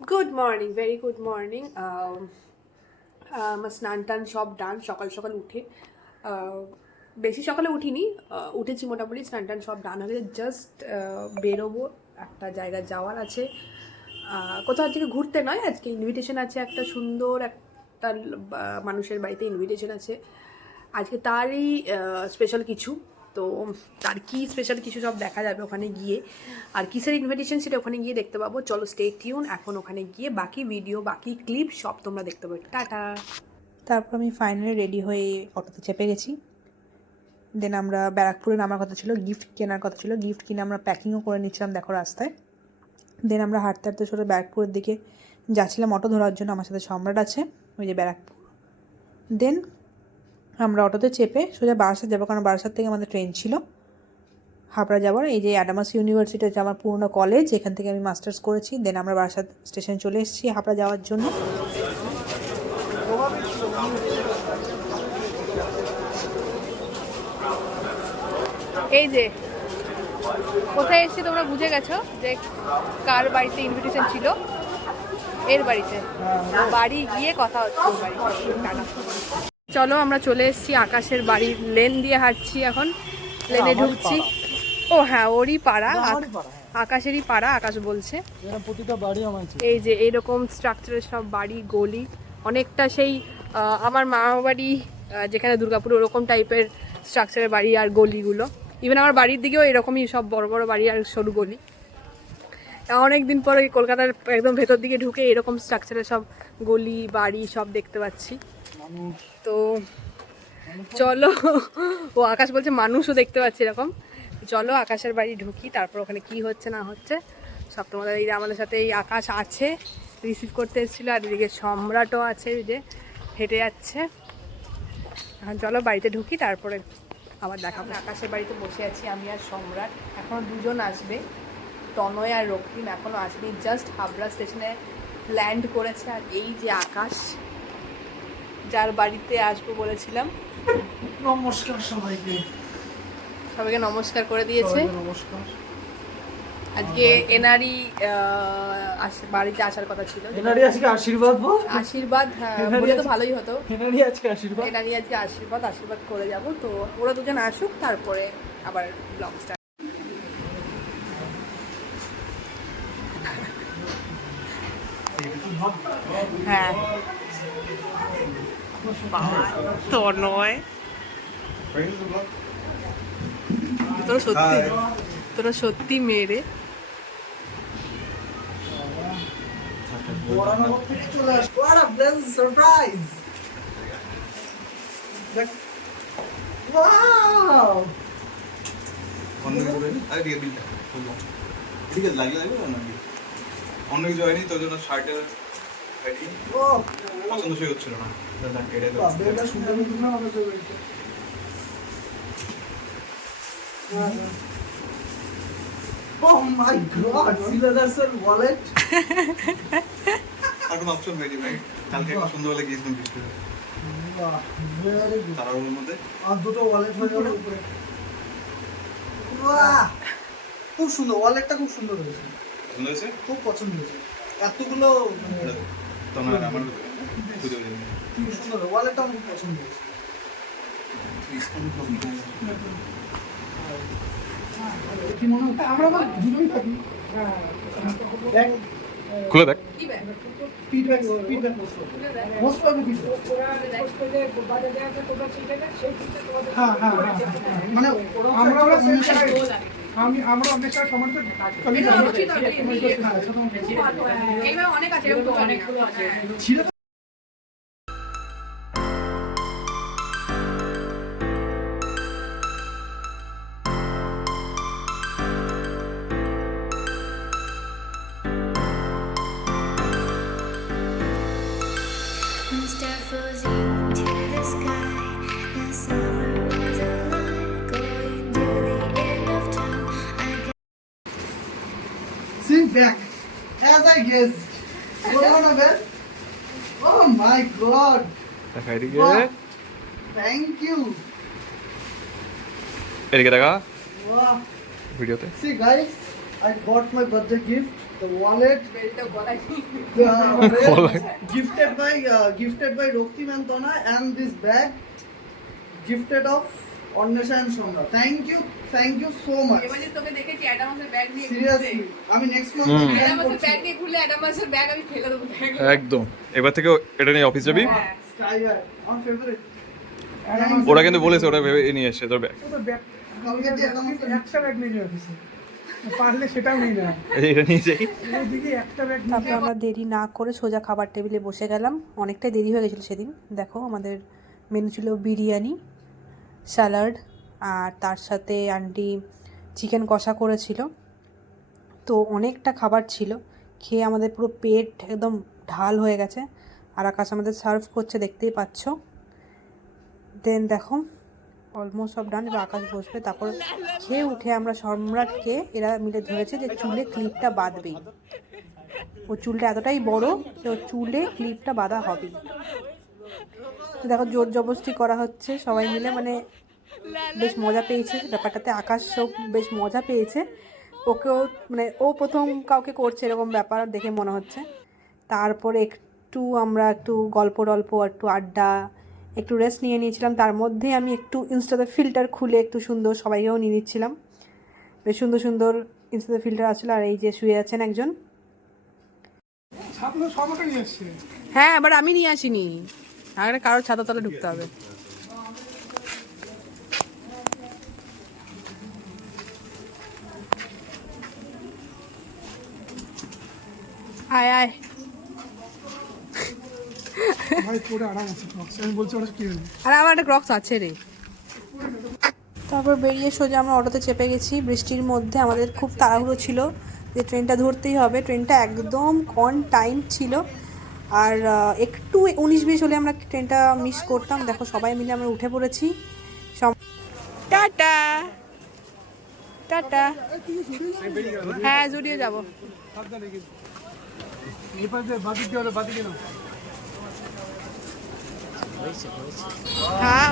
Good morning, very good morning. আমার স্নান টান সব ডান সকাল সকাল উঠে বেশি সকালে উঠিনি, উঠেছি মোটামুটি স্নান টান সব ডান হয়ে জাস্ট বেরোবো, একটা জায়গা যাওয়ার আছে। কোথাও থেকে ঘুরতে নয়, আজকে ইনভিটেশন আছে, একটা সুন্দর একটা মানুষের বাড়িতে ইনভিটেশন আছে আজকে, তারই স্পেশাল কিছু। তো তার কি স্পেশাল কিছু সব দেখা যাবে ওখানে গিয়ে, আর কিসের ইনভিটেশন সেটা ওখানে গিয়ে দেখতে পাবো। চলো স্টে টিউন, এখন ওখানে গিয়ে বাকি ভিডিও বাকি ক্লিপ সব তোমরা দেখতে পাবে। টাটা। তারপর আমি ফাইনালি রেডি হয়ে অটোতে চেপে গেছি। দেন আমরা ব্যারাকপুরে নামার কথা ছিল, গিফট কেনার কথা ছিল, গিফট কিনে আমরা প্যাকিংও করে নিচ্ছিলাম দেখো রাস্তায়। দেন আমরা হাঁটতে হাঁটতে ছোটো ব্যারাকপুরের দিকে যাচ্ছিলাম অটো ধরার জন্য, আমার সাথে সম্রাট আছে, ওই যে ব্যারাকপুর। দেন আমরা অটোতে চেপে সোজা বারাসাত যাবো, কারণ বারাসাত থেকে আমাদের ট্রেন ছিল হাবড়া যাওয়ার। এই যে অ্যাডামাস ইউনিভার্সিটি হচ্ছে আমার পুরনো কলেজ, এখান থেকে আমি মাস্টার্স করেছি। দেন আমরা বারাসাত স্টেশনে চলে এসেছি হাবড়া যাওয়ার জন্য। এই যে কোথায় এসেছি তোমরা বুঝে গেছো যে কার বাড়িতে ইনভিটেশন ছিল, এর বাড়িতে। বাড়ি গিয়ে কথা হচ্ছে ওর বাড়িতে। টাটা। চলো আমরা চলে এসেছি আকাশের বাড়ির লেন দিয়ে হাঁটছি, এখন লেনে ঢুকছি। ও হ্যাঁ, ওরই পাড়া, আকাশেরই পাড়া, আকাশ বলছে। এই যে এইরকম স্ট্রাকচারের সব বাড়ি গলি, অনেকটা সেই আমার মামা বাড়ি যেখানে দুর্গাপুর, ওরকম টাইপের স্ট্রাকচারের বাড়ি আর গলিগুলো। ইভেন আমার বাড়ির দিকেও এরকমই সব বড় বড় বাড়ি আর সরু গলি। অনেক দিন পরে কলকাতার একদম ভেতর দিকে ঢুকে এরকম স্ট্রাকচারের সব গলি বাড়ি সব দেখতে পাচ্ছি। তো চলো, ও আকাশ বলছে মানুষও দেখতে পাচ্ছি এরকম। চলো আকাশের বাড়ি ঢুকি, তারপর ওখানে কি হচ্ছে না হচ্ছে সব তোমাদের। এই আমাদের সাথে এই আকাশ আছে, রিসিভ করতে এসেছিলো, আর এদিকে সম্রাটও আছে যে হেঁটে যাচ্ছে। এখন চলো বাড়িতে ঢুকি, তারপরে আবার দেখাবো। আকাশের বাড়িতে বসে আছি আমি আর সম্রাট, এখনও দুজন আসবে, তনয় আর রক্তিম এখনও আসেনি, জাস্ট হাবড়া স্টেশনে ল্যান্ড করেছে। আর এই যে আকাশ, যার বাড়িতে আসবো বলেছিলাম। নমস্কার সবাইকে। সবাইকে নমস্কার করে দিয়েছে। নমস্কার। আজকে এনারই বাড়িতে আসার কথা ছিল। এনারই আজকে আশীর্বাদ বল। আশীর্বাদ, হ্যাঁ বলে তো ভালোই হতো। এনারই আজকে আশীর্বাদ। এনারই আজকে আশীর্বাদ করে যাব। তো ওরা দুজন আসুক, তারপরে আবার ব্লগ স্টার্ট। হ্যাঁ তনয়, তোরা সত্যি মেরে বড়ানগর থেকে চলে আসো। What a pleasant surprise! Wow! অন্য কিছু হয়নি, আরে দিয়ে বিলটা বললাম ঠিক আছে, লাগলে লাগবে না অন্য কিছু হয়নি, তোর জন্য শার্টের Oh! পছন্দসই হচ্ছিল না, এটাই তো বেলটা শুনতে পেয়েছি না আমাদের বাড়িতে। Oh my God! Silas' wallet. আর কোনো অপশন হয়নি ভাই। কালকে একটা সন্ধ্যাবেলা গিয়েছিলাম বৃষ্টিতে, Wow! Very good. তারার মধ্যে আর দুটো ওয়ালেট হয়ে গেল উপরে। বাহ! খুব সুন্দর, ওয়ালেটটা খুব সুন্দর হয়েছে। পছন্দ হয়েছে। খুব পছন্দ হয়েছে। এতগুলো তোমার আমার খুঁজে খুঁজে খুব সুন্দর, ওয়ালেটটা আমার খুব পছন্দ হয়েছে। কি মনে হয় আমরা আবার দুটোই থাকি। দেখ খুলে দেখ। Feedback most of feedback. হ্যাঁ হ্যাঁ হ্যাঁ মানে আমরা আমরা অনেক সমান অনেক আছে ছিল। Stars floating to the sky, and summer was alive, going to the end of time. I Sit back as I guessed. Annabelle. Oh my God. দেখা এদিকে, Wow. Thank you. এদিকে দেখা Wow. ভিডিওতে। See guys, I got my birthday gift the wallet বেলটা গলায় gifted by Rokti Mantona, and this bag gifted of Ornesha and Somra. Thank you so much. এবারে তোকে দেখেছি অ্যাডামাসের ব্যাগ নিয়ে Seriously, আমি next month অ্যাডামাসের ব্যাগ নিয়ে ঘুরলে অ্যাডামাসের ব্যাগ আমি ফেলে দেবো ব্যাগ একদম এবার থেকে এটা নিয়ে অফিস যাবি Sky bag, আমার favorite. ওরা কিন্তু বলেছে ওটা ভেবে নিয়ে এসে তোর ব্যাগ কালকে দিয়ে Adam's একটা ব্যাগ নিয়ে যাই অফিসে পারলে সেটাও নিই না এটা নিয়ে যাই ওইদিকে একটা ব্যাগ তারপর আমরা দেরি না করে সোজা খাবার টেবিলে বসে গেলাম। অনেকটাই দেরি হয়ে গেছিলো সেদিন। দেখো আমাদের মেনু ছিল বিরিয়ানি, স্যালাড, আর তার সাথে আন্টি চিকেন কষা করেছিল। তো অনেকটা খাবার ছিল, খেয়ে আমাদের পুরো পেট একদম ঢাল হয়ে গেছে। আর আকাশ আমাদের সার্ভ করছে, দেখতেই পাচ্ছ। দেন দেখো অলমোস্ট সব ডান, এবার আকাশ বসবে। তারপর খেয়ে উঠে আমরা সম্রাটকে এরা মিলে ধরেছে যে চুলে ক্লিপটা বাঁধবেই। ও চুলটা এতটাই বড় যে ওর চুলে ক্লিপটা বাঁধা হবেই। তো দেখো জোর জবরদস্তি করা হচ্ছে সবাই মিলে, মানে বেশ মজা পেয়েছে ব্যাপারটাতে। আকাশও বেশ মজা পেয়েছে, ওকেও মানে ও প্রথম কাউকে করছে এরকম ব্যাপার দেখে মনে হচ্ছে। তারপরে আমরা একটু গল্প একটু আড্ডা, একটু রেস্ট নিয়ে নিয়েছিলাম। তার মধ্যে আমি একটু ইনস্টাতে ফিল্টার খুলে একটু সুন্দর সবাইকেও নিয়ে নিচ্ছিলাম। বেশ সুন্দর সুন্দর ইনস্টাতে ফিল্টার আসছিল। আর এই যে শুয়ে আছেন একজন, ছাত্র সবটা নিয়ে এসছে হ্যাঁ এবার আমি নিয়ে আসিনি, আগে কারোর ছাতা তলে ঢুকতে হবে। আয় আয় ভাই পরে আরাম আছে ক্রক্স আমি বলছি ওটা কি হলো আর আমার একটা ক্রক্স আছে রে। তারপর বেরিয়ে সোজা আমরা অটোতে চেপে গেছি। বৃষ্টির মধ্যে আমাদের খুব তাড়াহুড়ো ছিল যে ট্রেনটা ধরতেই হবে। ট্রেনটা একদম অন টাইম ছিল, আর একটু 19-20 হলে আমরা ট্রেনটা মিস করতাম। দেখো সবাই মিলে আমরা উঠে পড়েছি। Tata tata. হ্যাঁ জুড়িয়ে যাবো। এরপর যে বাদিকে হলো বাদিকে না হ্যাঁ